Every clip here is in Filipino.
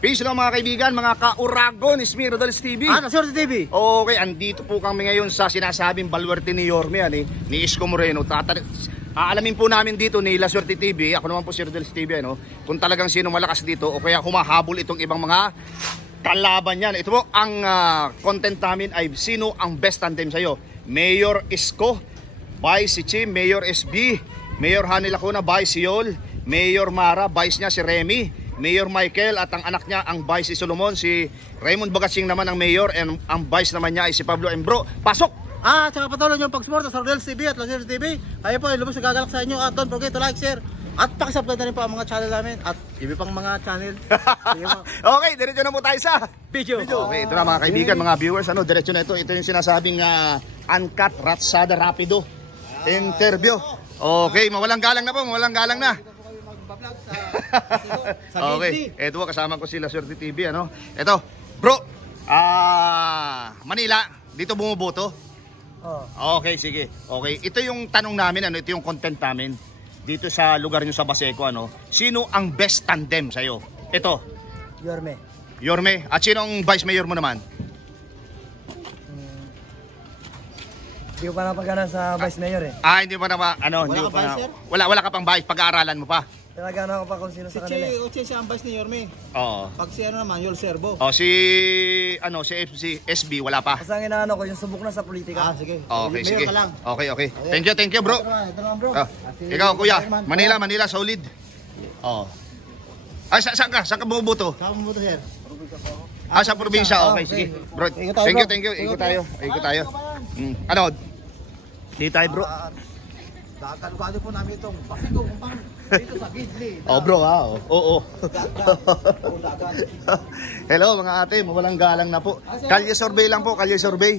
Peace lang mga kaibigan, mga ka-Uragon, Ismi Rodels TV. Swerte TV. Okay, andito po kami ngayon sa sinasabing baluarte ni Yorme, ni Isko Moreno. Aalamin po namin dito ni La Suerte TV, ako naman po si Rodels TV, kung talagang sino malakas dito o kaya humahabol itong ibang mga kalaban yan. Ito po, ang content namin ay sino ang best tandem sa'yo. Mayor Isko, Vice si Chim, Mayor SB, Mayor Hani Lacuna, Vice si Yol, Mayor Mara, Vice niya si Remy, Mayor Michael at ang anak niya ang Vice si Solomon, si Raymond Bagatsing naman ang Mayor, and ang Vice naman niya ay si Pablo Embro. Pasok! Tsaka patuloy nyo pag-support sa Rodels TV at La Suerte TV. Kayo po ay lubos na gagalak sa inyo at don't forget to like, share at pakisubscribe na rin po ang mga channel namin at iba pang mga channel. Okay, diretso na po tayo sa video. Okay, ito na mga kaibigan, mga viewers, diretso na ito. Ito yung sinasabing uncut, ratsada, rapido interview. Okay, mawalang galang na po, mawalang galang na. Okay, eto po kasama ko si La Suerte TV, Eto, bro, Manila, dito bumuboto? Okay, sige. Okay, ito yung tanong namin, ito yung content namin dito sa lugar nyo sa Baseco, Sino ang best tandem sa'yo? Ito. Yorme. Yorme. At sino ang vice mayor mo naman? Hindi ko pa napagana sa vice mayor Hindi pa na hindi pa na. Wala ka pang vice, pag-aaralan mo pa. Tinagana ko pa kung sino sa kanila. Si siya ang vice ni Yorme. Oo. Pag si naman, Yol Servo. Si SB wala pa. Kasi ang inaano ko, yung subok na sa politika. Sige. Okay, sige. Ka lang. Okay. Thank you, bro. Ikaw, kuya. Manila, solid. Saan ka? Saan ka bumuboto? Saan mo buto, sir? Sa probinsya. Okay, sige. Bro, thank you. Ikot tayo. Dito tayo, bro. Dagan po namin itong Baseco dito sa Gidli. Bro, oo. Hello mga ate, mawalang galang na po. Kalye survey lang po, kalye survey.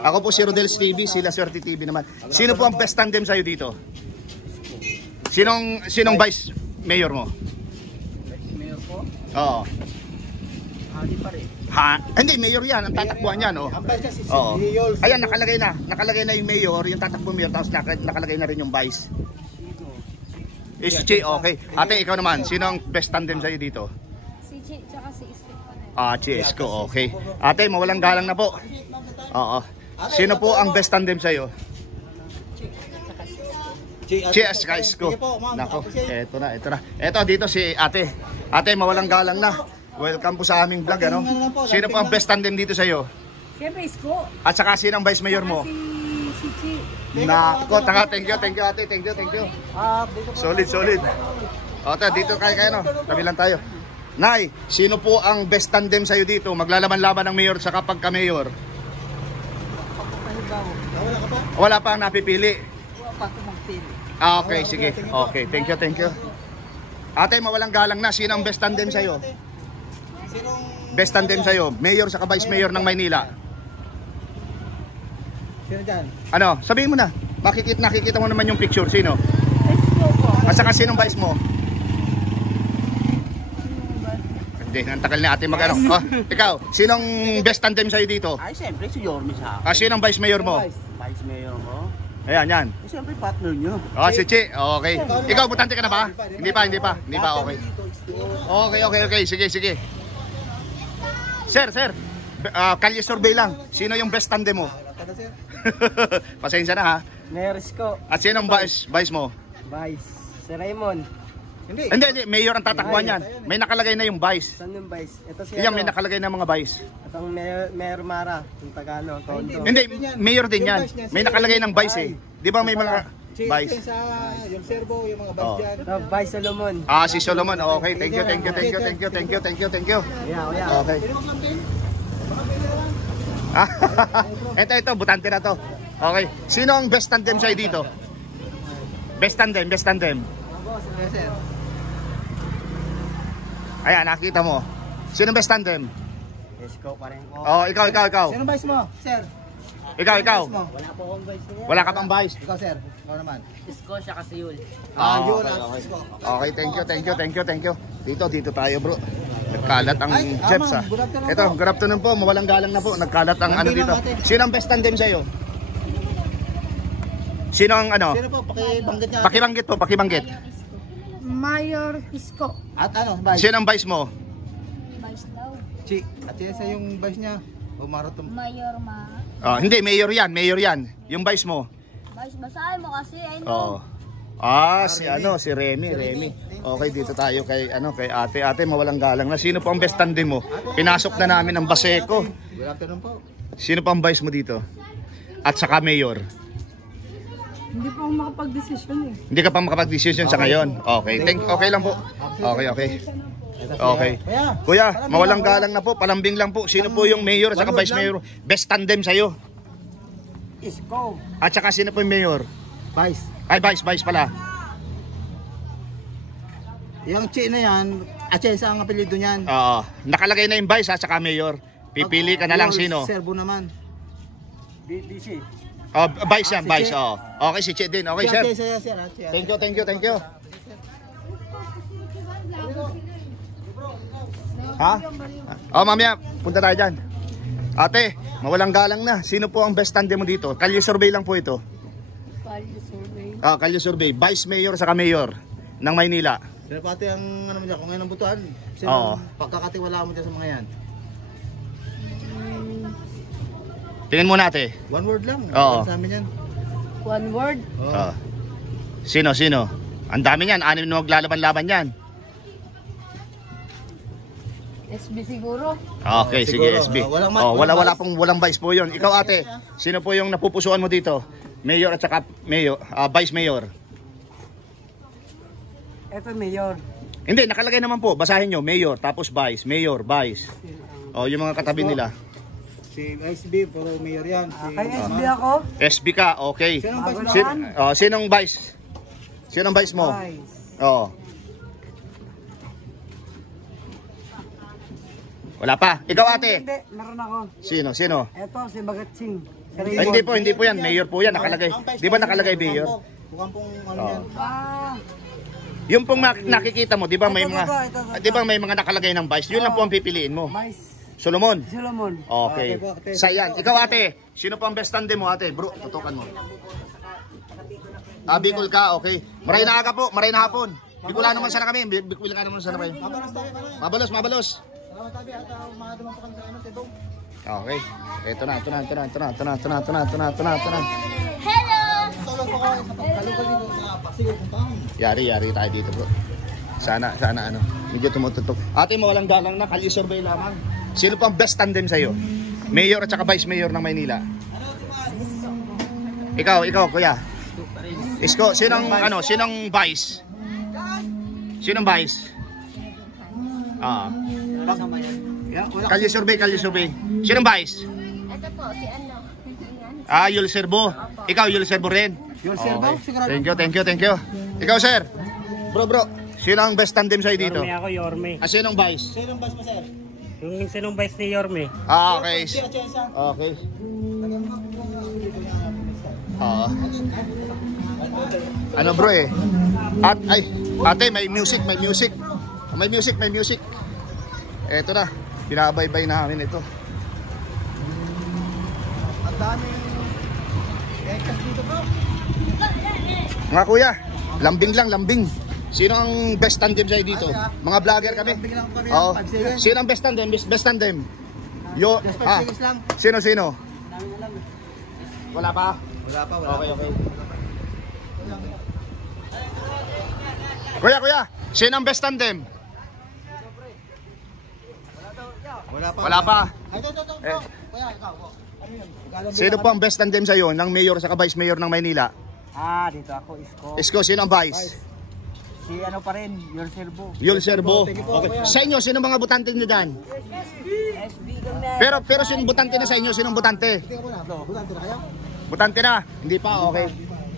Ako po si Rodels TV, si La Suerte TV naman. Sino po ang best tandem sa'yo dito? Sinong vice mayor mo? Vice mayor po? Oo. Hindi pa rin. Hindi, mayor yan, ang tatakbuhan yan, Ang vice kasi si Yol. Ayan, nakalagay na yung mayor, yung tatakbo mayor, tapos nakalagay na rin yung vice. SG, okay. Ate, ikaw naman, sino ang best tandem sa'yo dito? Si Chi, tsaka si Isko. Si Isko, okay. Ate, mawalang galang na po. Oo. Sino po ang best tandem sa'yo? Cheers, guys ko. Nako, eto na. Eto, dito si ate. Ate, mawalang galang na. Welcome po sa aming vlog, Sino po ang best tandem dito sa'yo? Siyempre, Isko. At saka sino ang vice mayor mo? Si Chi. Nako, thank you ate, thank you. Solid. Ate, dito kayo, tabi lang tayo. Nay, sino po ang best tandem sa'yo dito? Maglalaban-laban ng mayor sa kapagka-mayor? Wala pa ang napipili. Okay, sige. Okay, thank you. Ate, mawalang galang na. Sino ang best tandem sa'yo? Best tandem sa'yo, mayor sa vice mayor ng Maynila. Sino dyan? Sabihin mo na. Nakikita mo naman yung picture. Sino? Isko po. At saka sinong vice mo? Hindi, ang tagal na ate ikaw, sinong best tandem sa'yo dito? Siyempre si Yorme sa akin. Sinong vice mayor mo? Vice mayor mo? Ayan, yan. Siyempre partner nyo. Si Chi, okay. Ikaw, butante ka na ba? Hindi pa, okay. Okay, sige. Sir, kalye survey lang. Sino yung best tandem mo? Pasensya na ha. Mayor Isko. At sino ang vice mo? Vice. Si Raymond. Hindi, mayor ang tatakbuhan yan. May nakalagay na yung vice. Saan yung vice? Ito si May nakalagay na mga vice. Itong Mayor Mara, yung Tagalog, Tondo. Hindi, mayor din yan. May nakalagay ng vice Di ba may mga vice? Yung Servo, yung mga vice dyan. Vice Solomon. Si Solomon. Okay, thank you. Yeah. Okay. Ito, butante na to. Okay. Sino ang best tandem sa'yo dito? Best tandem. Ayan, nakita mo. Sino best tandem? Isko pa rin po. Ikaw. Sino vice mo, sir? Ikaw. Wala po akong vice niya. Wala ka pang vice. Ikaw, sir. Ikaw naman. Isko siya kasi yun. Yun. Okay, thank you. Dito tayo, bro. Nagkalat ang Jeps Ito, good afternoon po. Mawalang galang na po. Nagkalat ang dito. Sino ang best tandem sa'yo? Sino ang Sino po? Pakibanggit niya. Mayor Isko. At vice? Sino ang vice mo? Vice Chi. At isa yung vice niya. Umaratom. Mayor ma. Hindi, mayor yan, mayor yan. Yung vice mo. Basahin mo kasi. I Oo. know. Si si Remy. Okay, dito tayo kay ate. Ate, mawalang galang na. Sino po ang best tandem mo? Pinasok na namin ang Baseco. Good afternoon po. Sino pa ang vice mo dito? At saka mayor. Hindi pa ako makapag-desisyon eh. Hindi ka pa makapag-decision sa ngayon. Okay, okay lang po. Okay. Okay. Kuya, mawalang galang na po, palambing lang po. Sino po yung mayor at saka vice mayor? Best tandem sa'yo. Isko. At saka sino po yung mayor? Vice. Ay, vice pala. Yung Chi na yan, Atienza ang apelido niyan. Oo. Nakalagay na yung vice at saka mayor. Pipili ka na lang sino. Serbo naman. DC. Vice yan, vice. Okay, si Che din. Okay, sir. Sir. Thank you. Ha? Mamaya, punta tayo dyan. Ate, mawalang galang na. Sino po ang best tandem mo dito? Kalye survey lang po ito. Value survey. Kalye survey. Vice mayor saka mayor ng Maynila. Pero pati ang ano mo dyan, kung ngayon ang butuan, sino Oo. pagkakatiwala mo dyan sa mga yan? Tingin mo natin. One word lang. Oo. Sa amin yan. One word. Oo. Sino? Ang dami niyan. 6 na maglalaban-laban yan. SB siguro. Okay, sige, Siguro. SB. Walang Walang vice po yun. Ikaw ate, sino po yung napupusuan mo dito? Mayor at saka mayor, vice mayor. Ito mayor. Hindi, nakalagay naman po. Basahin nyo, mayor, tapos vice, mayor, vice. Yung mga katabi nila. Si SB, pero mayor yan. Kay SB ako. SB ka, okay. Sinong vice mo? Sinong vice? Sinong vice mo? Oo. Wala pa. Ikaw ate. Hindi, meron ako. Sino? Ito si Bagat Singh. Ay, hindi po yan. Mayor po yan. Nakalagay. Di ba nakalagay mayor? Mukhang pong ano yan. Yung pong nakikita mo, di ba may Ito. may mga nakalagay ng vice? Yun lang po ang pipiliin mo. Vice Solomon. Solomon. Okay. Sa yan. Ikaw ate, sino po ang best tandem mo ate? Bro, tutukan mo. Bicol ka, okay. Maray na aga po, maray na hapon. Bicol naman sana kami. Bicol ka naman sana kami. Mabalos. Okay. Ito na. Yari tayo dito bro. Sana ano. Medyo tumututok. Ate, mawalang galang na. Kalye survey lamang. Sino po ang best tandem sa'yo? Mayor at saka vice mayor ng Maynila. Ikaw kuya. Isko, sinong vice? Sinong vice? Kalye survey. Sinong vice? Ito po, si ano. Yul Serbo. Ikaw, Yul Serbo rin. Yung Serbo, sigurado. Thank you. Ikaw, sir. Bro. Sino ang best tandem sa'yo dito? Yorme ako, Yorme. Sinong vice? Sinong vice mo, sir? Yung sinong vice ni Yorme. Okay. Okay. Ano bro eh? Ate, may music. Eto na. Binabaybay namin ito. Ang daming ekas dito, bro. Mga kuya, lambing. Sino ang best tandem sa'yo dito? Mga vlogger kami. Oo. Sino ang best tandem? Best tandem? Sino? Wala pa? Wala pa. Okay. Kuya, sino ang best tandem? Wala pa. Ito. Kuya, ikaw. Ano yun? Sino po ang best tandem sa'yo ng mayor sa vice mayor ng Maynila? Dito ako, Isko. Isko, sino ang vice? Si ano pa rin, Yul Serbo. Yul Serbo. Okay. Sa inyo, sino mga butante nyo dyan? SB kami. Pero sino butante na sa inyo? Sinong butante? Butante na kayo? Butante na? Hindi pa, okay.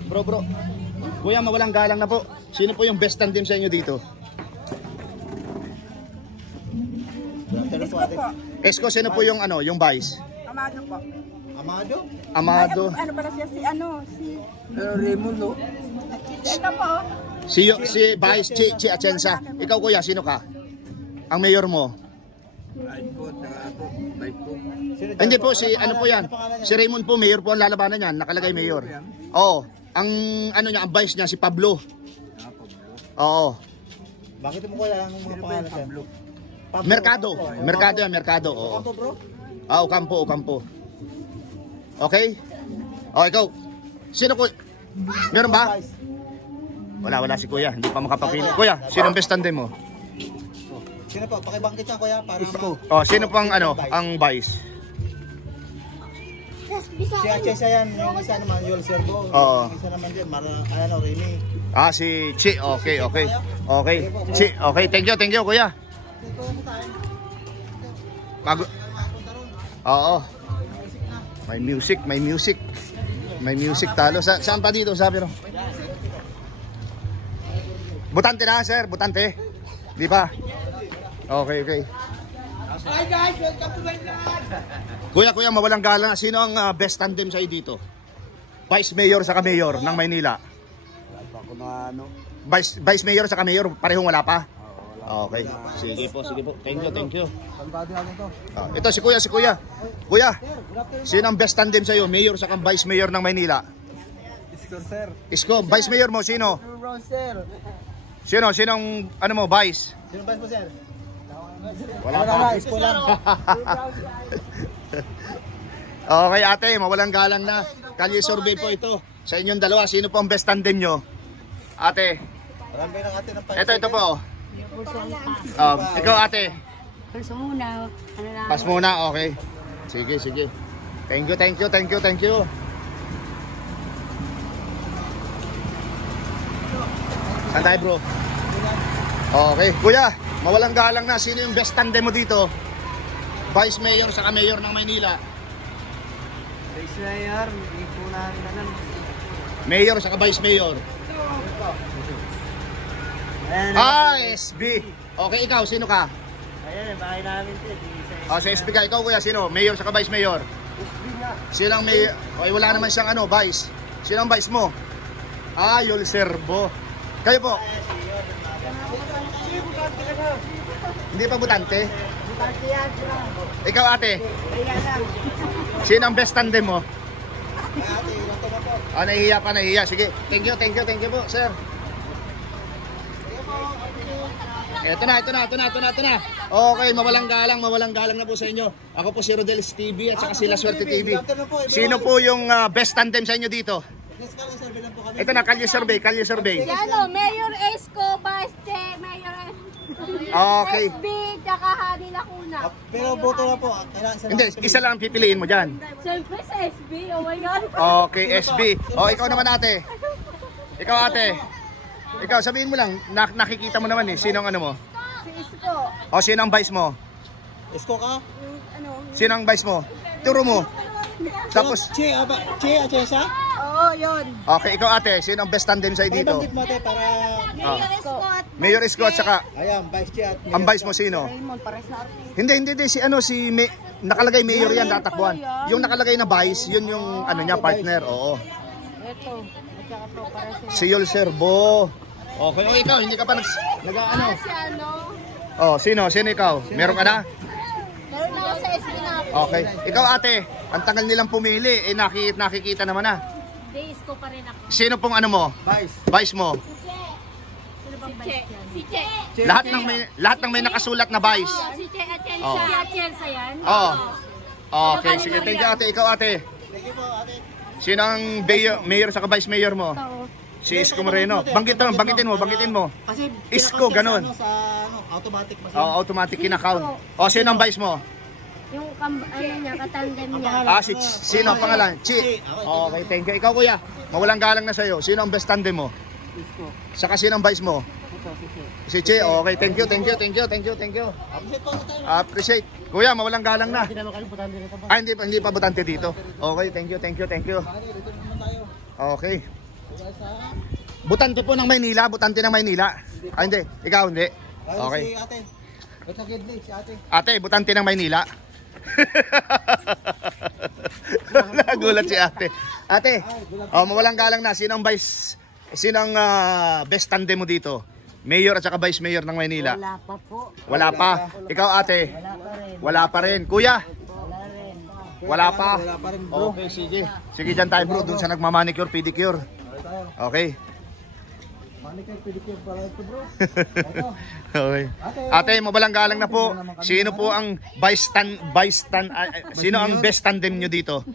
Bro. Kuya, mawalang galang na po. Sino po yung best tandem sa inyo dito? Isko po. Isko, sino po yung yung vice? Amado po. Amado. Ano pala siya si Remulo. Ito po. Si Vice Chi Atienza. Ikaw kuya, sino ka? Ang mayor mo? Hindi po, si ano po yan? Si Raymond po, mayor po ang lalabanan niyan. Nakalagay mayor. Oo. Ang ang vice niya, si Pablo. Oo. Bakit mo kuya ang mga pangalan, sir? Merkado. Merkado yan, merkado. Oo. Ocampo, bro. Ah, Ocampo, Ocampo. Okay? O, ikaw. Sino ko? Meron ba? Wala si Kuya. Hindi pa makapapili. Kuya, sino ang best tandem mo? Sino po? Pakibangkit niya, kuya. Para Oh, sino pang ano, ang vice? Si Achesa yan, yung isa naman, Yul Servo. Oo. Yung isa naman dyan, Remy. Ah, si Chi. Okay. Okay. Chi. Okay, thank you, Kuya. Oo. May music talo. Saan pa dito, sabi ro? Butante na, sir. Butante. Di ba? Okay. Hi guys, welcome to my vlog. Kuya, mawalang galang. Sino ang best tandem sa'yo dito? Vice Mayor sa Mayor ng Maynila. Ako na ano. Vice Mayor sa Mayor, parehong wala pa? Okay. Sige po. Thank you. Pagkado natin to. Ito si Kuya. Kuya, sino ang best tandem sa'yo? Mayor sa Vice Mayor ng Maynila? Isko, sir. Isko, Vice Mayor mo, sino? Brown, sir. Sinong ano mo, Vice? Sino ba mo, sir? Wala pa. Isko lang. Okay ate, mawalang galang na. Kalye survey po ito. Sa inyong dalawa, sino po ang best tandem nyo? Ate. Marami ng atin ng Ito po. Ikaw ate. First muna. Ano lang. Pas muna, okay. Sige. Thank you. Saan tayo, bro? Okay. Kuya, mawalang galang na. Sino yung best tandem mo dito? Vice Mayor sa Mayor ng Maynila. Vice Mayor, hindi po namin alam. Mayor sa Vice Mayor. SB. Okay, ikaw, sino ka? Ayan, bahay namin ito. Sa SB ka. Ikaw, kuya, sino? Mayor sa Vice Mayor? Sino ang mayor? Okay, wala naman siyang ano, vice. Sino ang vice mo? Yul Servo. Kayo po? Hindi pa butante? Ikaw ate? Sino ang best tandem mo? Nahihiya. Sige, thank you po, sir. Ito na. Okay, mawalang galang na po sa inyo. Ako po si Rodel's TV at saka si La Suerte TV. Sino po yung best tandem sa inyo dito? Ito na, kalye survey. Mayor Esco, Baste, Mayor Okay. SB, tsaka Hani Lacuna. Pero boto na po. Hindi, isa lang ang pipiliin mo dyan. Siyempre sa SB, oh my God. Okay, SB. Ikaw naman ate. Ikaw, sabihin mo lang, nakikita mo naman sino ang ano mo? Si Esco. Sino ang vice mo? Isko ka? Sino ang vice mo? Turo mo. Tapos, Che, Achesa? Oo, yun. okay, ikaw ate, sino ang best tandem sa'yo dito? Bandit mo ate para... Mayor Esco. Mayor Isko at saka, Ayan, Vice Che at... ang vice mo sino? Raymond, pares na artist. Hindi, nakalagay mayor yan, tatakbuhan. Yung nakalagay na vice, yun yung ano niya, partner, oo. Ito. At saka to, pares na. Si Yul Servo. Okay, ikaw, hindi ka pa nag-ano? Si ano? Sino ikaw? Meron ka na? Meron ako sa SB na. Okay. Ikaw ate, ang tagal nilang pumili, nakikita naman na. Hindi, Esco pa rin ako. Sino pong ano mo? Vice mo? Sino bang vice yan? Si Che. Lahat ng may nakasulat na vice. Si Che Atienza. Oh. Si Atienza yan? Okay, sige. Thank you ate. Ikaw ate. Sino ang mayor sa vice mayor mo? Si Isko Moreno. Banggitin mo. Kasi Isko, ganun. Sa automatic machine. Automatic kinakount. Sino ang vice mo? Yung niya, katandem niya. Sino ang pangalan? Chi. Okay, thank you. Ikaw kuya, mawalang galang na sa'yo. Sino ang best tandem mo? Isko. Saka sino ang vice mo? Si Chi. Okay, thank you. Appreciate. Kuya, mawalang galang na. Hindi pa butante dito. Okay, thank you. Okay. Butante po ng Maynila, hindi. Ikaw hindi. Okay. Si ate. Ito kidney, si ate. Ate, butante ng Maynila. Nagulat si ate. Ate, mawalang galang na. Sino ang best tandem mo dito? Mayor at saka vice mayor ng Maynila? Wala pa po. Wala pa. Ikaw ate? Wala pa rin. Kuya? Wala pa. Okay, sige. Sige dyan tayo bro, dun sa nagmamanicure, pedicure. Okay. Mani kayo pedicure pala ito bro. Ito. Okay. Ate, mabalang galang na po. Sino po ang sino ang best tandem nyo dito?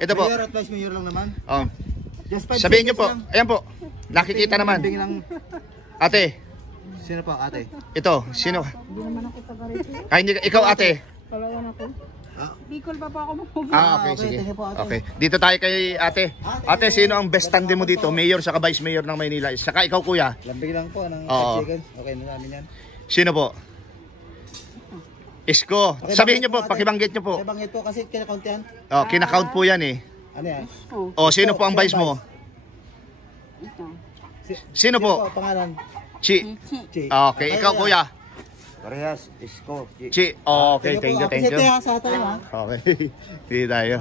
Ito po. Mayor at vice mayor lang naman. Oh. Just 5 Sabihin nyo seconds po. lang. Ayan po. Nakikita naman. Bigyan lang. Ate, Sino pa ate? ito. Sino? Hindi naman ako taga rito. Ay, hindi, ikaw ate. Palawan ako. Ah. Bicol pa ako mapupunta. Okay, okay, sige. thank you po, ate. Okay. Dito tayo kay ate. Ate, sino ang best tandem mo dito? Mayor sa vice mayor ng Maynila. Saka ikaw kuya. Lambing lang po ng Oo. 5 seconds. Okay na namin yan. Sino po? Isko. Sabihin nyo po, pakibanggit nyo po. Pakibanggit po kasi kinakauntihan. Oh, kinakount po yan eh. Ano yan? Oh, sino po ang vice mo? Ito. Sino po? Pangalan? Chi. Chi. Okay, ikaw kuya. Parehas, isko. Chi. Okay, thank you, thank you. Kasi sa tayo ha. Okay. Hindi tayo.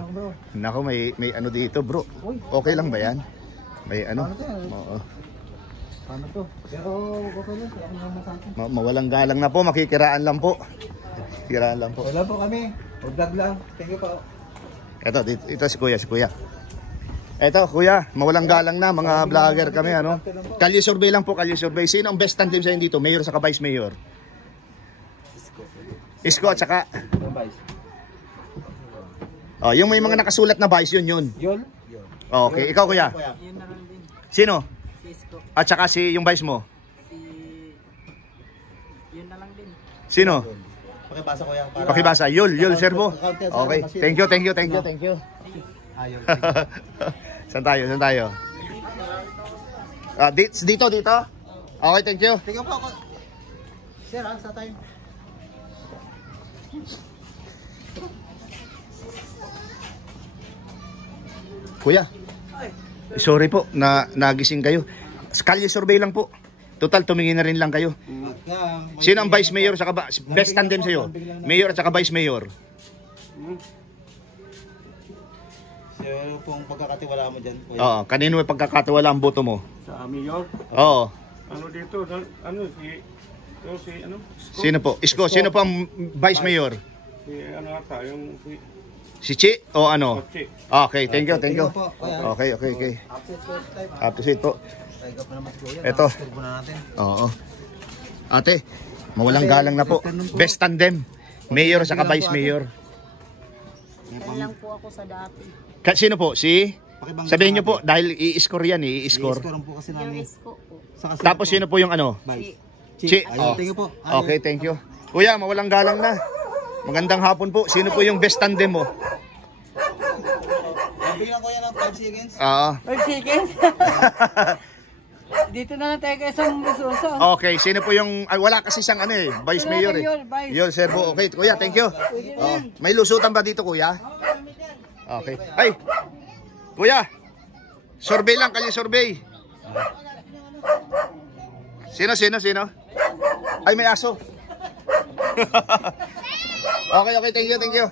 Nako, may ano dito, bro. Okay lang ba yan? May ano? Oo. Paano to? Pero okay lang. Kaya ako masasabi. Mawalang galang na po, makikiraan lang po. Makikiraan lang po. Wala po kami. Vlog lang. Thank you po. Ito si kuya. Ito kuya, mawalang galang na mga vlogger kami ano. Kalye survey lang po, kalye survey. Sino ang best tandem sa inyo dito? Mayor sa vice mayor? Isko at saka oh, yung may mga nakasulat na vice yun. Yol? Okay, ikaw kuya. Yun na lang din. Sino? Cisco. At saka si yung vice mo? Yun na lang din. Sino? Pakibasa ko yan. Pakibasa. Yul Servo. Okay. Thank you. Ayun. Saan tayo? Dito. Okay, thank you. Thank you po ako. Sir, sa time. Kuya. Sorry po na nagising kayo. Kalye survey lang po. Total tumingin na rin lang kayo. Sino ang vice mayor sa best tandem sa iyo? Mayor at saka vice mayor. Sino pong pagkakatiwala mo dyan? Oo, kanino may pagkakatiwala ang boto mo? Sa mayor, Oo. ano dito, ano, Sino po? Isko, sino po ang vice mayor? si ano ata, yung Si Chi o ano? Kotse. Okay, thank you. po. Okay. Update first time. Appreciate po. Taiga pa naman si Kuya. Ito. Turbo na natin. Oo. Ate, mawalang galang na po. Best tandem. Mayor sa vice mayor. Yan lang po ako sa dati. Sino po? Si? Pakibanggit Sabihin na niyo po, dahil i-score yan, i-score. I-score po kasi Yung namin. isko po. Saka Tapos sino po yung ano? Vice. Chi. Ayun, thank you po. Okay, thank you. Kuya, mawalang galang na. Magandang hapon po. Sino po yung best tandem mo? Bigyan ko yan ng 5 seconds. Oo. 5 seconds. Dito na lang tayo kay isang Lusoso. Okay, sino po yung wala kasi siyang ano eh, vice mayor eh. Vice. Yun, Servo. Okay, kuya, thank you. Oh, may lusutan ba dito, kuya? Okay. Ay. Kuya. Survey lang, kanya survey. Sino? Ay, may aso. Okay, thank you.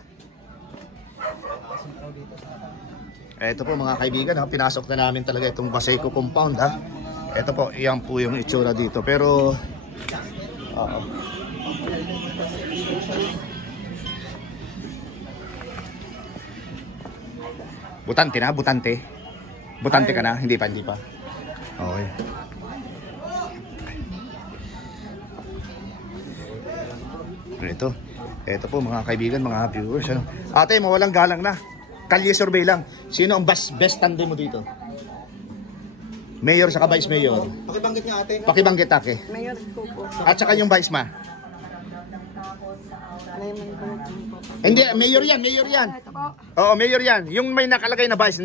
Ito po mga kaibigan, ha, pinasok na namin talaga itong Baseco compound ha. Ito po, iyan po yung itsura dito. Pero Butante na, butante. Butante ka na, hindi pa. Okay. Ito po mga kaibigan, mga viewers ano. Ate, mawalang galang na. Kalye survey lang. Sino ang best tandem mo dito? Mayor sa vice mayor. Pakibanggit niya ate. Pakibanggit ate. Mayor ko po. At saka yung vice ma. Hindi, mayor yan. Ito po. Oo, mayor yan. Yung may nakalagay na vice,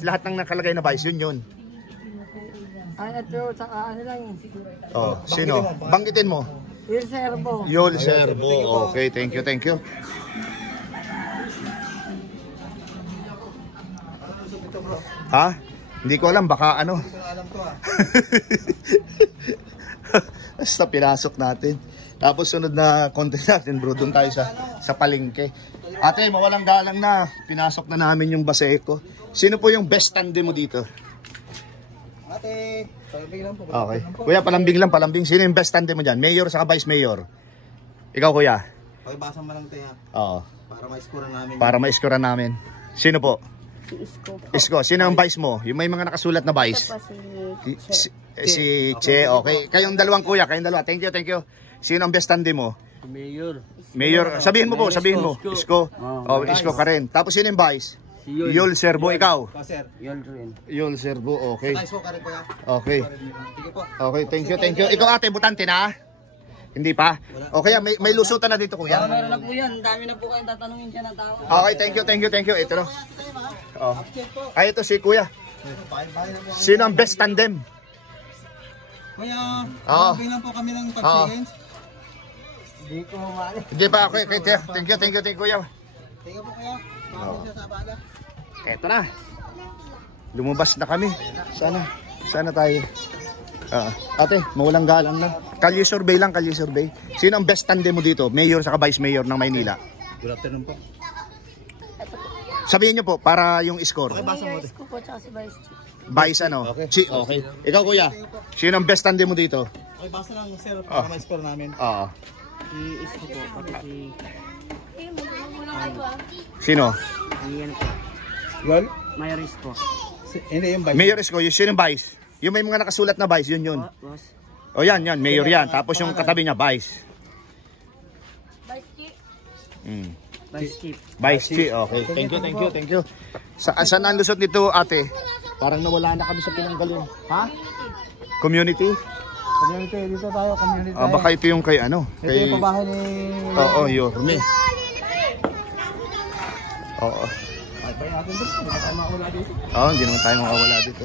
lahat ng nakalagay na vice, yun. Ay, ito, saka ano lang. Oh, sino? Banggitin mo. Will Servo. Yul Servo. Okay, thank you. Ha? Hindi ko alam, baka ano. Alam ko Basta pinasok natin. Tapos sunod na content natin bro, doon tayo sa palengke. Ate, mawalang galang na. Pinasok na namin yung Baseco. Sino po yung best tandem mo dito? Ate, palambing lang po. Okay. Kuya, palambing. Sino yung best tandem mo dyan? Mayor sa vice mayor? Ikaw kuya? Pakibasa mo lang tayo. Oo. Para ma-score namin. Para ma-score namin. Sino po? Si Isko po. Isko, sino ang vice mo? Yung may mga nakasulat na vice. Ito po si Si Che, okay. Kayong dalawang kuya, kayong dalawa. Thank you, thank you. Sino ang best tandem mo? Mayor. Mayor, sabihin mo po, sabihin mo. Isko. Oh, Isko ka rin. Tapos sino yung vice? Yul Serbo, ikaw. Sir. Yun rin. Yul Serbo, okay. Isko ka rin kuya. Okay. Sige po. Okay, thank you, thank you. Ikaw ate, butante na? Hindi pa? Okay, may lusutan na dito kuya. Meron na po yan. Dami na po kayong tatanungin siya ng tao. Okay, thank you, thank you, thank you. Ito no. Oh. Ay, ito si kuya. Sino ang best tandem? Kuya, Oo. bilang po kami ng Oo. pag-seconds. Hindi ko mamali. Hindi pa, okay, okay. Thank you, thank you, thank you kuya. Sige po kuya. Pakasensya sa abala. Ito na. Lumabas na kami. Sana tayo. Ate, mawalang galang lang. Kalye survey lang, kalye survey. Sino ang best tandem mo dito? Mayor sa vice mayor ng Maynila. Good afternoon po. Sabihin niyo po para yung score. Mayor Isko po, tsaka si Vice Chief. Vice ano? Okay. Okay. Ikaw kuya, sino ang best tandem mo dito? Okay, basta lang sir para ma-score namin. Oo. Si Isko po, pati si... Sino? Yan po. Well, Mayor Isko. hindi yung vice. Mayor Isko, sino yung vice? Yung may mga nakasulat na vice, yun. Boss. O yan, mayor yan. Tapos yung katabi niya, vice. Vice Chief. Vice Chief. Vice Chief, okay. Thank you. Saan ang lusot nito, ate? Parang nawala na kami sa pinanggaling. Ha? Community? Community, dito tayo, community tayo. Baka ito yung kay ano? Ito Kay... yung pabahay ni... Oo, Yorme. Oo. Ay, pa natin dito, hindi pa tayo makawala dito. Oo, hindi naman tayo makawala dito.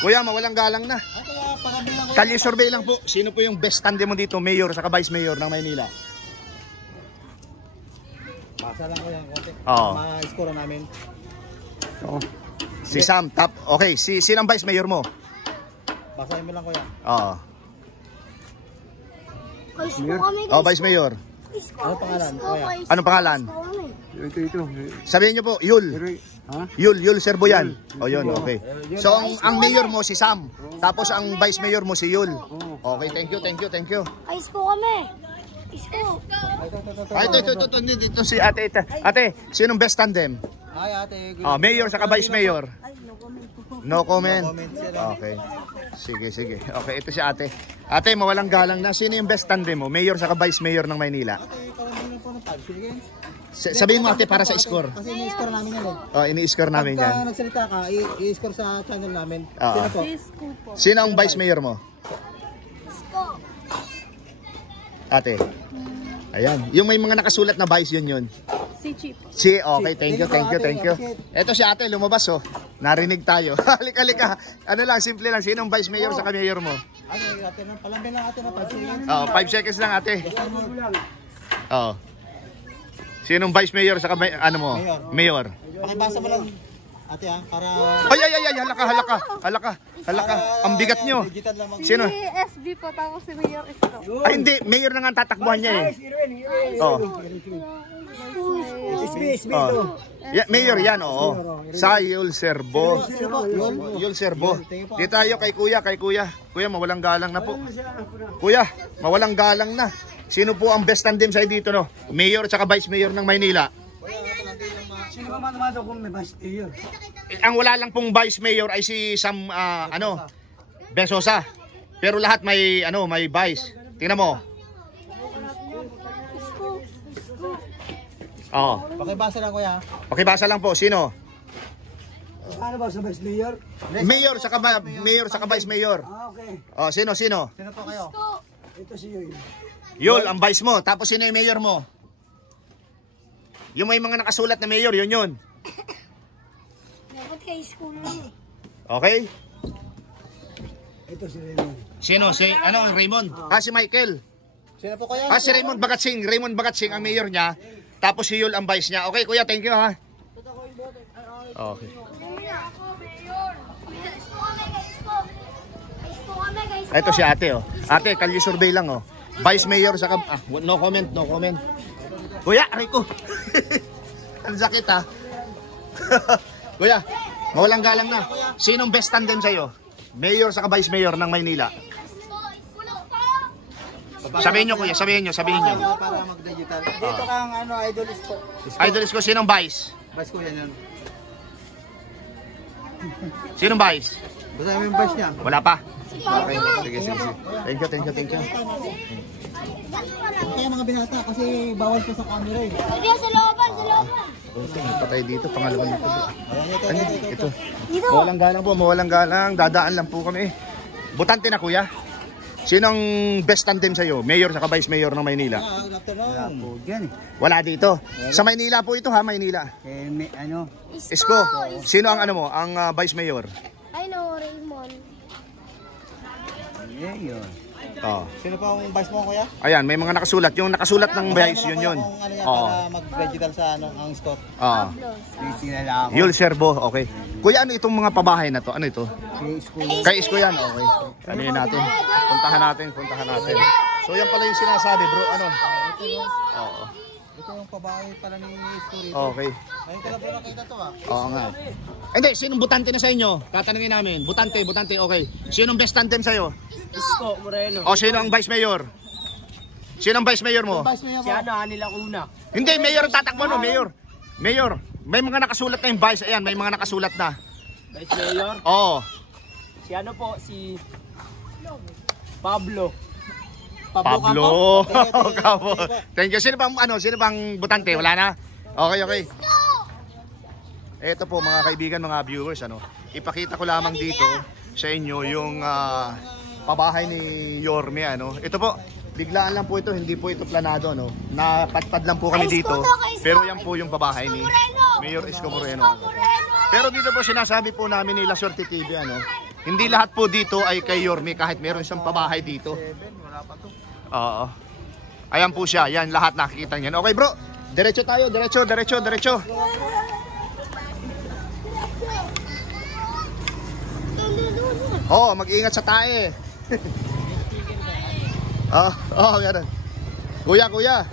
Kuya, mawalang galang na. Ay, kaya pagabilang ko. Kalye survey lang po. Sino po yung best tandem mo dito, mayor sa vice mayor ng Maynila? Basa lang ko yan, konti. Oo. Ma-score namin. Si Sam, top. Okay, sino ang vice mayor mo? Basahin mo lang ko yan. Oo. Isko kami, Oh, vice mayor. Isko. Ano pangalan? Kuya? Anong pangalan? Ito. Sabihin niyo po, Yul. Ha? Yul Serbo yan. O yun, okay. So, ang mayor mo si Sam. Tapos ang vice mayor mo si Yul. Okay, thank you. Isko kami. Isko. Ay, ito si ate. Ate, sinong best tandem? Ay, ate. Mayor sa vice mayor. Ay, no comment po. No comment. Comment sir. Okay. Sige. Okay, ito si ate. Ate, mawalang galang na. Sino yung best tandem mo? Mayor sa vice mayor ng Maynila. Ate, pagabilang po ng 5 seconds. Sabihin mo ate para sa score. Kasi ini-score namin yan eh. Ini-score namin Pagka yan. nagsalita ka, i-score sa channel namin. Oo. Sino po? Isko po. Sino ang vice mayor mo? Isko. Ate. Ayan. Yung may mga nakasulat na vice, yun. Si Chief. Okay, thank you. Ito si ate, lumabas oh. Narinig tayo. Halika. Ano lang, simple lang. Sinong vice mayor sa mayor mo? Ay, ate, palambing lang ate na 5 seconds. 5 seconds lang ate. Oo. Sinong vice mayor sa ano mo? Mayor. Pakibasa mo lang ate para... Ay, halaka. Ang bigat nyo. Digital lang Sino? Si SB po, tapos si Mayor Isko. Ay, hindi. Mayor na nga ang tatakbuhan niya eh. Oh. Mayor yan, oo. Sa Yul Serbo. Yul Serbo. Dito tayo kay kuya. Kuya, mawalang galang na po. Kuya, mawalang galang na. Sino po ang best tandem sa'yo dito, no? Mayor at vice mayor ng Maynila. Sino ba man naman kung may Vice Mayor? Ang wala lang pong vice mayor ay si Sam, Bensosa. Pero lahat may vice. Tingnan mo. Oo. Pakibasa lang kuya. Pakibasa lang po. Sino? Ano ba sa Vice Mayor? Mayor sa vice mayor. Okay. Oh, sino? Sino po kayo? Ito si Yoy. Yul, ang vice mo. Tapos sino yung mayor mo? Yung may mga nakasulat na mayor, yun. Dapat kay Isko lang eh. Okay? Ito si Raymond. Sino? Raymond? Si Michael. Sino po kuya? Si Raymond Bagatsing. Raymond Bagatsing ang mayor niya. Tapos si Yul ang vice niya. Okay, kuya, thank you ha. Okay. Ito si ate oh. Ate, kalye survey lang oh. Vice mayor sa no comment. Kuya, aray ko. Ang sakit ha. Kuya, mawalang galang na. Sinong best tandem sa'yo? Mayor sa vice mayor ng Maynila. Sabihin nyo kuya, sabihin nyo. Para mag-digital. Dito kang idol Isko. Idol ko, sinong vice? Vice kuya yan. Sinong vice? Basta yung vice niya. Wala pa? Okay, sige, sige. Thank you, thank you, thank you. Kaya mga binata kasi bawal po sa camera eh. Pwede sa looban, sa looban. Okay, patay dito, pangalawa na po. Ayan, ito. Mawalang galang po, mawalang galang. Dadaan lang po kami. Butante na kuya. Sino ang best tandem sa'yo? Mayor sa Vice Mayor ng Maynila? Good afternoon. Po dyan Wala dito. Sa Maynila po ito ha, Maynila. May ano, Isko, sino ang ano mo, ang Vice Mayor? I know, Raymond. yun. Oh. Sino pa ang vice mo kuya? Ayan, may mga nakasulat. Yung nakasulat ng Vice, yun yun. Kung ano yan, Oo. para mag-digital sa ano, ang stock. Oh. Busy na lang ako. Yul Serbo, okay. Kuya, ano itong mga pabahay na to? Ano ito? School. Kay Isko yan, okay. Ano yun natin? Puntahan natin, puntahan natin. So yan pala yung sinasabi bro, ano? Oo. Ito yung pabahay pala ni Story. Okay. Ayun ka lang bro nakita to ah. Oo nga. Hindi, sinong butante na sa inyo? Tatanungin namin. Butante, okay. Sinong best tandem sa'yo? Isko Moreno. O sino ang Vice Mayor? Sino ang Vice Mayor mo? Vice Mayor Si ano, Anila Una. Hindi, Mayor ang tatakbo no, Mayor. Mayor, may mga nakasulat na yung Vice. Ayan, may mga nakasulat na. Vice Mayor. Oo. Si ano po, si Pablo. Pablo. Campo. Campo. Thank you. Sino pang butante? Wala na? Okay. Ito po mga kaibigan, mga viewers, ano. Ipakita ko lamang dito sa inyo yung pabahay ni Yorme, ano. Ito po, biglaan lang po ito, hindi po ito planado, no. Napadpad lang po kami dito. Pero yan po yung pabahay ni Mayor Isko Moreno. Pero dito po sinasabi po namin ni La Suerte TV, ano. Hindi lahat po dito ay kay Yorme kahit meron siyang pabahay dito. Oo. Ayan po siya. Yan lahat nakikita niyan. Okay bro. Diretso tayo. Diretso. Oh, mag-ingat sa tae. Meron. Kuya.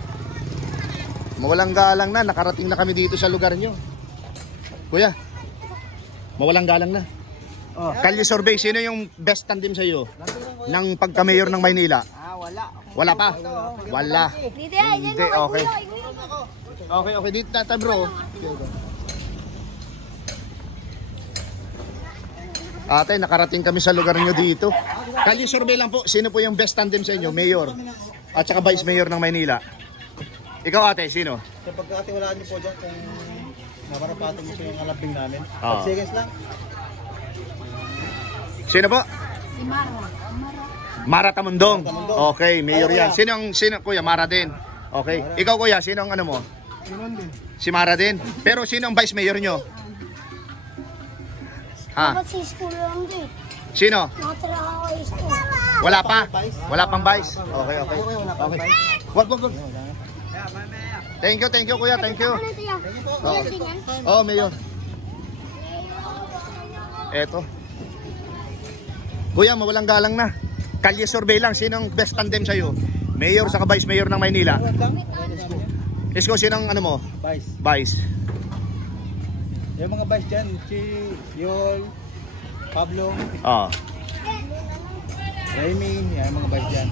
Mawalang galang na. Nakarating na kami dito sa lugar nyo. Kuya. Mawalang galang na. Kalye survey. Sino yung best tandem sa iyo ng pagka-mayor ng Maynila? Wala pa? Wala. Hindi, okay. Okay, dito tata bro. Ate, nakarating kami sa lugar nyo dito. Kalye survey lang po, sino po yung best tandem sa inyo? Mayor at saka Vice Mayor ng Maynila. Ikaw ate, sino? So pagkatiwalaan niyo po dyan kung namarapatan niyo po yung alabing namin. Oo. 5 seconds lang. Sino po? Si Mara. Mara Tamundong. Okay, mayor yan. Sino kuya? Mara din. Okay. Ikaw kuya, sino ang ano mo? Si Mara din. Pero sino ang vice mayor nyo? Ha? Dapat si school lang din. Sino? Nakatira ako sa school. Wala pa? Wala pang vice? Okay. Wag. Thank you kuya, thank you. Ano ito yan? Oo. Oh, mayor. Eto. Kuya, mawalang galang na. Kalye survey lang, sino ang best tandem sa'yo? Mayor sa Vice Mayor ng Maynila. Isko, sino ang ano mo? Vice. Yung mga vice dyan, si Yol, Pablo, Raimi, yung mga vice dyan.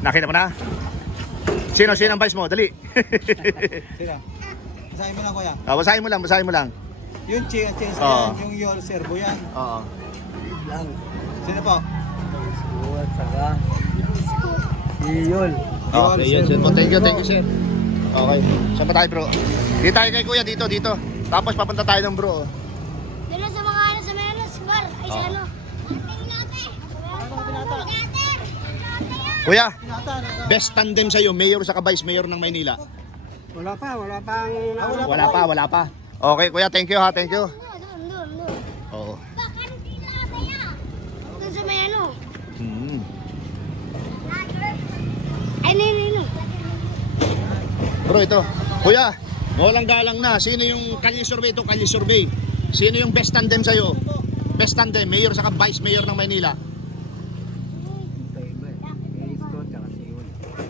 Nakita mo na? Sino ang vice mo? Dali. Sino? Basahin mo lang kuya. Basahin mo lang. Yung Ching yan, yung Yol, Serbo yan. Sino po? At saka si Yul. Okay, yan sir. Thank you sir. Okay. Saan pa tayo bro? Dito tayo kay kuya, dito. Tapos papunta tayo ng bro. Doon na sa mga ano sa Menos Bar. Ay sa ano. Kuya, best tandem sa'yo, mayor sa Vice Mayor ng Maynila. Wala Wala pa. Okay kuya, thank you ha, thank you. Doon. Oo. Bakit hindi na kaya? Doon sa may ano. Ay, nino. Bro, ito. Kuya, walang galang na. Sino yung kalye survey ito? Kalye survey. Sino yung best tandem sa'yo? Best tandem, mayor sa Vice Mayor ng Maynila.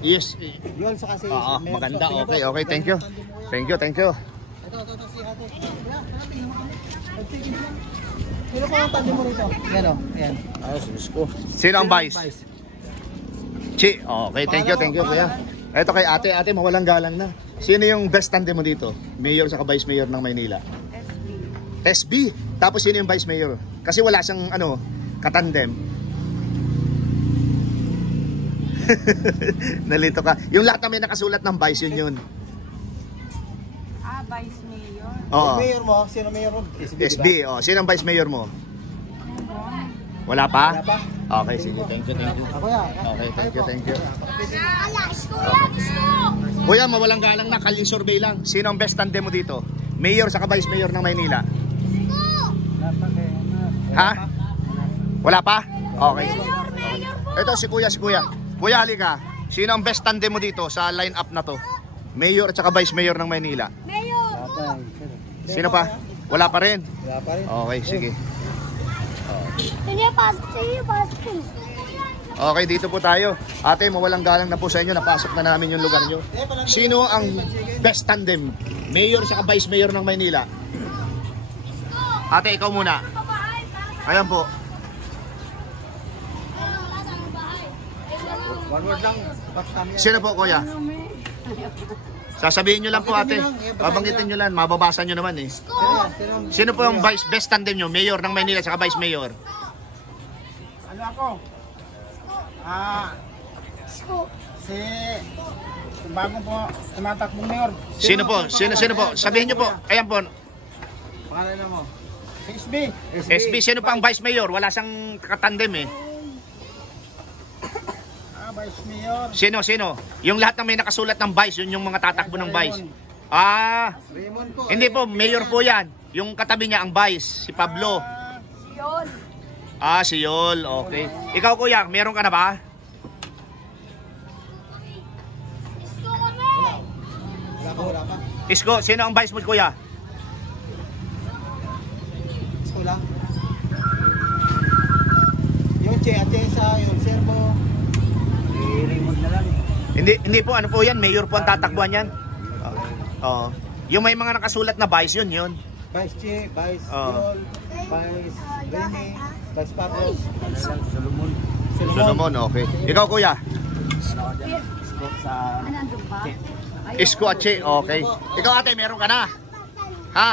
Yes. Yol, saka si Maganda. Okay, thank you. Thank you. Ito, si ate. Sino po ang tandem mo rito? Yan o, ayan. Sino ang Vice? Okay, thank you kuya. Ito kay ate, mawalang galang na. Sino yung best tandem mo dito? Mayor sa Vice Mayor ng Maynila. SB. Tapos sino yung vice mayor? Kasi wala siyang ano, katandem. Nalito ka. Yung lahat na may nakasulat ng vice, yun. Vice Mayor. Oo. Mayor mo, sino mayor mo? SB, oh. Sino ang vice mayor mo? Wala pa? Okay, sige. Thank you. Ako yan. Okay, thank you. Ala, isko yan, isko! Kuya, mawalang galang na, kaling survey lang. Sino ang best tandem mo dito? Mayor sa vice mayor ng Maynila? Ha? Wala pa? Okay. Mayor po! Ito si Kuya. Kuya, halika. Sino ang best tandem mo dito sa line-up na to? Mayor at saka vice mayor ng Maynila? Mayor! Sino pa? Wala pa rin? Wala pa rin. Okay, sige. Sige, pasok. Okay, dito po tayo. Ate, mawalang galang na po sa inyo. Napasok na namin yung lugar nyo. Sino ang best tandem? Mayor sa vice mayor ng Maynila? Ate, ikaw muna. Ayan po. One word lang. Sino po, kuya? Sasabihin nyo lang po, ate. Babanggitin nyo lang. Mababasa nyo naman eh. Sino po yung vice best tandem nyo? Mayor ng Maynila sa vice mayor? Ano ako? Si bagong po tumatakbong mayor. Sino po? Sino po? Sabihin nyo po. Ayan po. Pangalan mo? Si SB. SB, sino pa ang vice mayor? Wala siyang katandem eh. Vice mayor. Sino? Yung lahat ng may nakasulat ng vice, yun yung mga tatakbo ng vice. Raymond po. Hindi po, mayor po yan. Yung katabi niya ang vice, si Pablo. Si Yol, okay. Ikaw kuya, meron ka na ba? Isko kami! Wala pa. Isko, sino ang vice mo kuya? Isko lang. Yung Ate sa yung servo. Raymond na lang. Hindi po, ano po yan? Mayor po ang tatakbuhan yan. Oo. Yung may mga nakasulat na vice, yun. Vice Che, Vice Oo. Yol, Vice Rene, Vice Pablo. Solomon. Solomon, okay. Ikaw kuya? Sa Isko at Che, okay. Ikaw ate, meron ka na? Ha?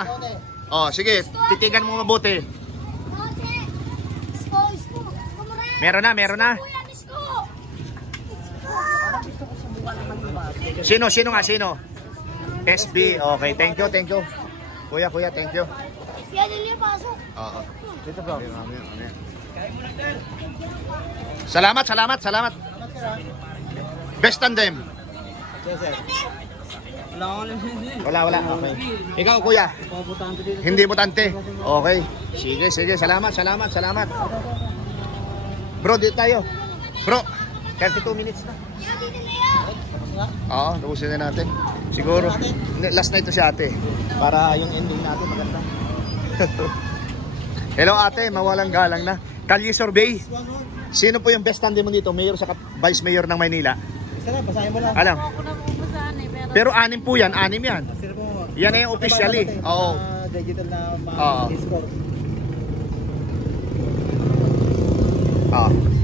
Oh, sige, titigan mo mabuti. Isko! Isko mo rin! Meron na. Kuya, isko! Sino nga? SB, okay. Thank you. Kuya, thank you. Kaya nila pasok. Oo. Dito bro. Salamat. Best tandem. Wala. Okay. Ikaw kuya. Hindi butante. Okay. Sige. Salamat. Bro, dito tayo. Bro, 32 minutes na. Oo, tapusin na natin. Siguro. Last night to si ate. Para yung ending natin maganda. Hello ate, mawalang galang na. Kalye survey. Sino po yung best tandem mo dito? Mayor sa vice mayor ng Maynila? Sana, basahin mo lang. Alam. Ako na pupusahan Pero 6 po yan. 6 yan. Sino po? Yan na yung officially. Oo. Digital na Oo. Discord.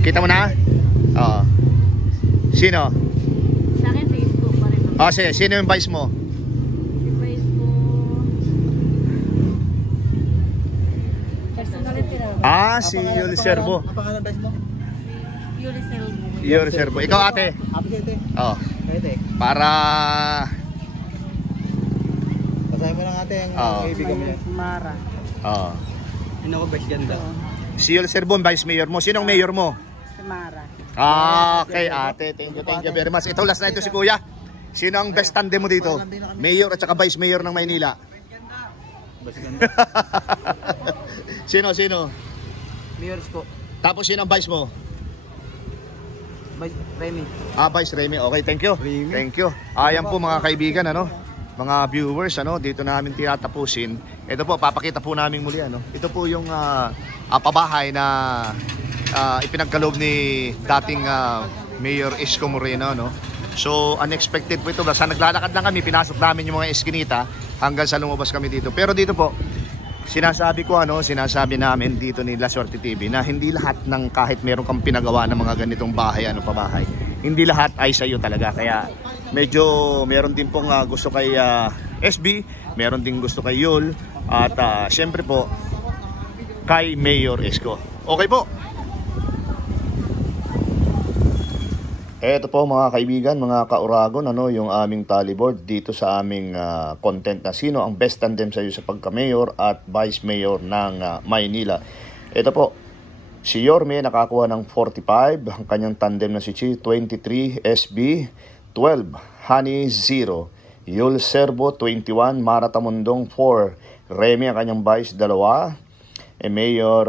Kita mo na? Oo. Sino? Sa akin si Isko pa rin. Sige. Sino yung vice mo? Si Vice ko. Personality na. Si Yul Servo. Ang pangalan Vice mo? Yuli Selmo. Yul Servo. Ikaw ate? Appreciate. Oo. Pwede. Para... Basahin mo lang ate ang kaibigan mo yan. Mara. Oo. Ano ko best ganda? Si Yul Servo, vice mayor mo. Sinong mayor mo? Si Mara. Okay ate, thank you very much. Ito last na ito si kuya. Sino ang best tandem mo dito? Mayor at saka vice mayor ng Maynila. Sino? Mayor Isko. Tapos sino ang vice mo? Remy. Vice Remy. Okay, thank you. Thank you. Ayan po mga kaibigan, mga viewers, dito namin tinatapusin. Ito po, papakita po namin muli, Ito po yung pabahay na ipinagkaloob ni dating Mayor Isko Moreno, So unexpected po ito. Basta naglalakad lang kami, pinasok namin yung mga eskinita hanggang sa lumabas kami dito. Pero dito po, sinasabi namin dito ni La Suerte TV na hindi lahat ng kahit meron kang pinagawa ng mga ganitong bahay, pabahay, hindi lahat ay sa iyo talaga. Kaya medyo meron din pong gusto kay SB, meron din gusto kay Yul, At syempre po, kay Mayor Isko. Okay po. Eto po mga kaibigan, mga kauragon, yung aming tally board dito sa aming content na sino ang best tandem sa iyo sa pagka-mayor at vice mayor ng Maynila. Ito po, si Yorme nakakuha ng 45, ang kanyang tandem na si Chi 23, SB 12, Honey 0, Yul Serbo 21, Mara Tamundong 4, Remy ang kanyang vice 2, Mayor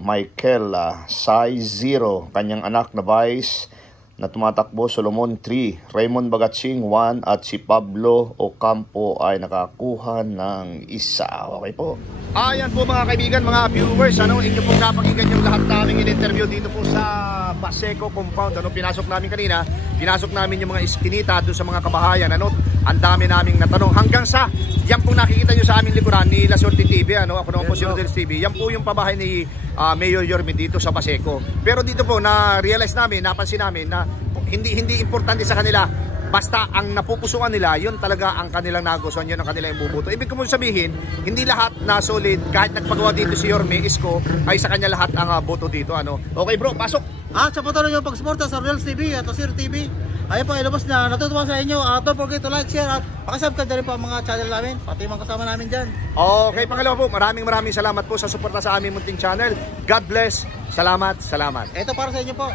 Michael Sai 0, kanyang anak na vice na tumatakbo Solomon 3, Raymond Bagatsing 1 at si Pablo Ocampo ay nakakuha ng 1. Okay po. Ayan po mga kaibigan, mga viewers, inyo pong napakinggan yung lahat naming in-interview dito po sa Baseco Compound. Pinasok namin kanina, pinasok namin yung mga iskinita doon sa mga kabahayan. Ang dami naming natanong hanggang sa yan po nakikita nyo sa aming likuran ni La Suerte TV. Ako naman po si Rodel's TV. Yan po yung pabahay ni Mayor Yorme dito sa Baseco. Pero dito po na-realize namin, napansin namin na hindi importante sa kanila. Basta ang napupusuan nila, yun talaga ang kanilang nagustuhan, yun ang kanilang ibubuto. Ibig ko mong sabihin, hindi lahat na solid, kahit nagpagawa dito si Yorme Isko, ay sa kanya lahat ang boto dito. Okay bro, pasok! At sa patuloy yung pagsuporta sa Rodel's TV at Sir TV. Ayun po, ilabas na natutuwa sa inyo. Don't forget to like, share at pakisubscribe na rin po ang mga channel namin. Pati mga kasama namin dyan. Okay, pangalawa po, maraming salamat po sa suporta sa aming munting channel. God bless. Salamat. Ito para sa inyo po.